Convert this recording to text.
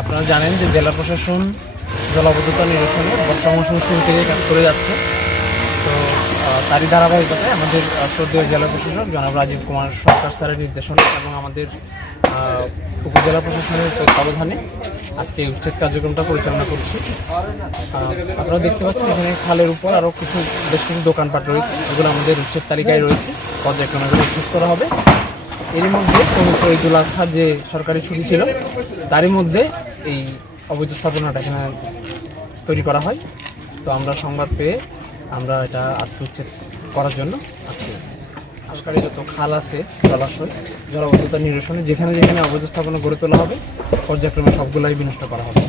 আপনারা জানেন যে জেলা প্রশাসন জলাবদ্ধতা নিরসনে বর্ষা মৌসুম শুরু থেকে কাজ করে যাচ্ছে। তো তারই ধারাবাহিকতায় আমাদের শ্রদ্ধেয় জেলা প্রশাসক জনাব রাজীব কুমার সরকার স্যারের নির্দেশনা এবং আমাদের উপজেলা প্রশাসনের তত্ত্বাবধানে আজকে উচ্ছেদ কার্যক্রমটা পরিচালনা করছি। আপনারা দেখতে পাচ্ছেন এখানে খালের উপর আরও কিছু, বেশ কিছু দোকানপাট রয়েছে এগুলো আমাদের উচ্ছেদ তালিকায় রয়েছে। পর্যায়ক্রমে উচ্ছেদ করা হবে। এরই মধ্যে পবিত্র ঈদুল আজহা যে সরকারি ছুটি ছিল, তারই মধ্যে এই অবৈধ স্থাপনাটা এখানে তৈরি করা হয়। তো আমরা সংবাদ পেয়ে আমরা এটা আজকে উচ্ছেদ করার জন্য আজকে সরকারি যত খাল আছে, জলাশয়, জলাবদ্ধতা নিরসনে যেখানে যেখানে অবৈধ স্থাপনা গড়ে তোলা হবে, পর্যায়ক্রমে সবগুলাই বিনষ্ট করা হবে।